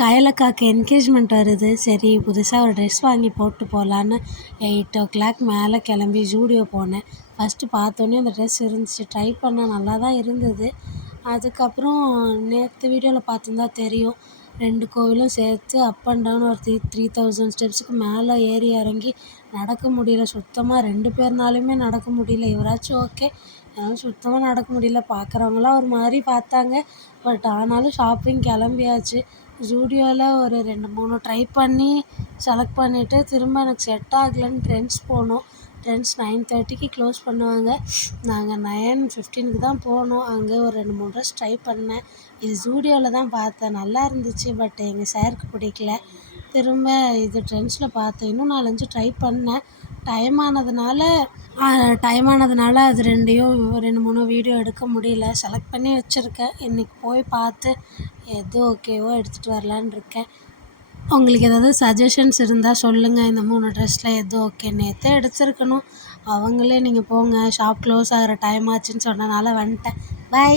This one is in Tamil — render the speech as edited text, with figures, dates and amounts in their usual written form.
கையலக்காக்கு என்கேஜ்மெண்ட் வருது. சரி புதுசாக ஒரு ட்ரெஸ் வாங்கி போட்டு போகலான்னு 8:00 மேலே கிளம்பி ஜூடியோ போனேன். ஃபஸ்ட்டு பார்த்தோன்னே அந்த ட்ரெஸ் இருந்துச்சு. ட்ரை பண்ணேன், நல்லா தான் இருந்தது. அதுக்கப்புறம் நேற்று வீடியோவில் பார்த்துருந்தா தெரியும். 2 கோவிலும் சேர்த்து அப் அண்ட் டவுன் ஒரு 3000 ஸ்டெப்ஸுக்கு மேலே ஏறி இறங்கி நடக்க முடியல. சுத்தமாக 2 பேர்னாலையுமே நடக்க முடியல. இவராச்சும் ஓகே, என்னால் சுத்தமாக நடக்க முடியல. பார்க்குறவங்களாம் ஒரு மாதிரி பார்த்தாங்க. பட் ஆனாலும் ஷாப்பிங் கிளம்பியாச்சு. ஜூடியோவில் ஒரு 2-3 ட்ரை பண்ணி செலக்ட் பண்ணிவிட்டு திரும்ப எனக்கு செட் ஆகலைன்னு ட்ரெண்ட்ஸ் போனோம். ட்ரெண்ட்ஸ் 9:30க்கு க்ளோஸ் பண்ணுவாங்க. நாங்கள் 9:15க்கு தான் போனோம். அங்கே ஒரு 2-3 ட்ரெஸ் ட்ரை பண்ணேன். இது ஜூடியோவில் தான் பார்த்தேன், நல்லா இருந்துச்சு. பட் எங்கள் சாருக்கு பிடிக்கல. திரும்ப இது ட்ரெண்ட்ஸில் பார்த்தேன். இன்னும் 4-5 ட்ரை பண்ணேன். டைம் ஆனதுனால அது 2-3 வீடியோ எடுக்க முடியல. செலக்ட் பண்ணி வச்சுருக்கேன். இன்றைக்கி போய் பார்த்து எது ஓகேவோ எடுத்துகிட்டு வரலான்னு இருக்கேன். உங்களுக்கு ஏதாவது சஜஷன்ஸ் இருந்தால் சொல்லுங்கள். இந்த 3 ட்ரெஸ்ஸில் எது ஓகே. நேற்றே எடுத்துருக்கணும். அவங்களே நீங்கள் போங்க, ஷாப் க்ளோஸ் ஆகிற டைம் ஆச்சுன்னு சொன்னனால வந்துட்டேன். பை.